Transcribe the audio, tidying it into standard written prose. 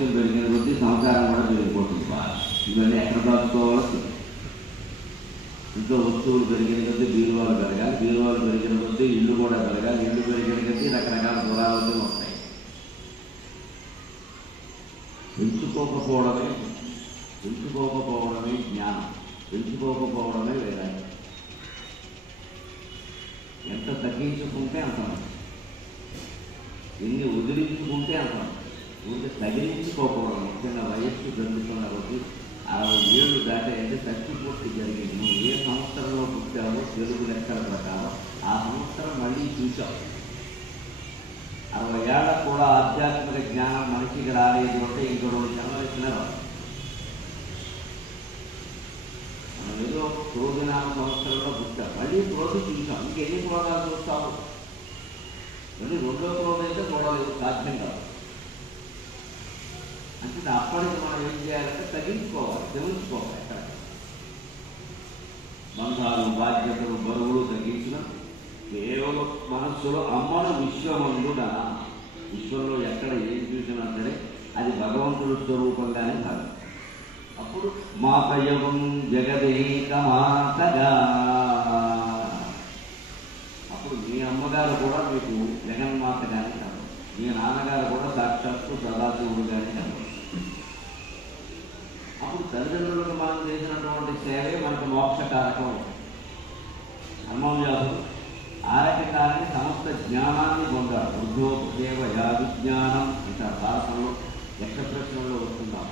వయస్సులు పెరిగిన కొద్దీ సంసారం కూడా పెరిగిపోతుంది. ఇవన్నీ ఎక్కడ దాచుకోవాల్సి ఇంట్లో వస్తువులు పెరిగిన కొద్దీ బీరువాలు పెరగాలి, బీరువాలు పెరిగిన కొద్దీ ఇల్లు కూడా పెరగాలి, ఇల్లు పెరిగిన కొద్దీ రకరకాల దురాలోచనలు వస్తాయి. ఎంచుకోకపోవడమే జ్ఞానం, ఎంచుకోకపోవడమే వేదాంతం. ఎంత తగ్గించుకుంటే అంత మంచిది, ఎన్ని వదిలించుకుంటే అంత మంచిది. ఊరికి తగిలించుకోకపోవడం, ముఖ్యంగా వయస్సు పెరుగుతున్న కొద్దీ 60 ఏళ్ళు దాటాయంటే చచ్చిపోతే జరిగింది. నువ్వు ఏ సంవత్సరంలో పుట్టావో తెలుగు లెక్కల ప్రకారం ఆ సంవత్సరం మళ్ళీ చూసావు. 60 ఏళ్ళకు కూడా ఆధ్యాత్మిక జ్ఞానం మనిషికి రాలేదు అంటే ఇంకో 2 జన్మలు ఇచ్చినా రాదు. మనం ఏదో క్రోధినామ సంవత్సరంలో పుట్టాం, మళ్ళీ క్రోధి చూసాం, ఇంకెన్ని క్రోధాలు చూస్తావు? మళ్ళీ 2వ క్రోధం అయితే చూడలేదు, సాధ్యం కాదు. అంటే అప్పటికి మనం ఏం చేయాలంటే తగ్గించుకోవాలి, తెలుసుకోవాలి. ఎక్కడ బంధాలు, బాధ్యతలు, బరువులు తగ్గించిన కేవలం మనస్సులో అమ్మను విశ్వమందున, విశ్వంలో ఎక్కడ ఏం చూసినా సరే అది భగవంతుడి స్వరూపంగానే కాదు. అప్పుడు మాతయవం జగదేకమాతగా, అప్పుడు మీ అమ్మగారు కూడా మీకు జగన్మాతగానే కాదు, మీ నాన్నగారు కూడా సాక్షాత్తు సదాశివుడుగానే కాదు. అప్పుడు తల్లిదండ్రులకు మనం చేసినటువంటి సేవే మనకు మోక్షకారకం. ధర్మవ్యాసుడు ఆరకకాలని సమస్త జ్ఞానాన్ని పొందాడు. వృద్ధోపదేవ యా విజ్ఞానం అంటారు భారతంలో, యక్ష ప్రశ్నలో వస్తున్నాం.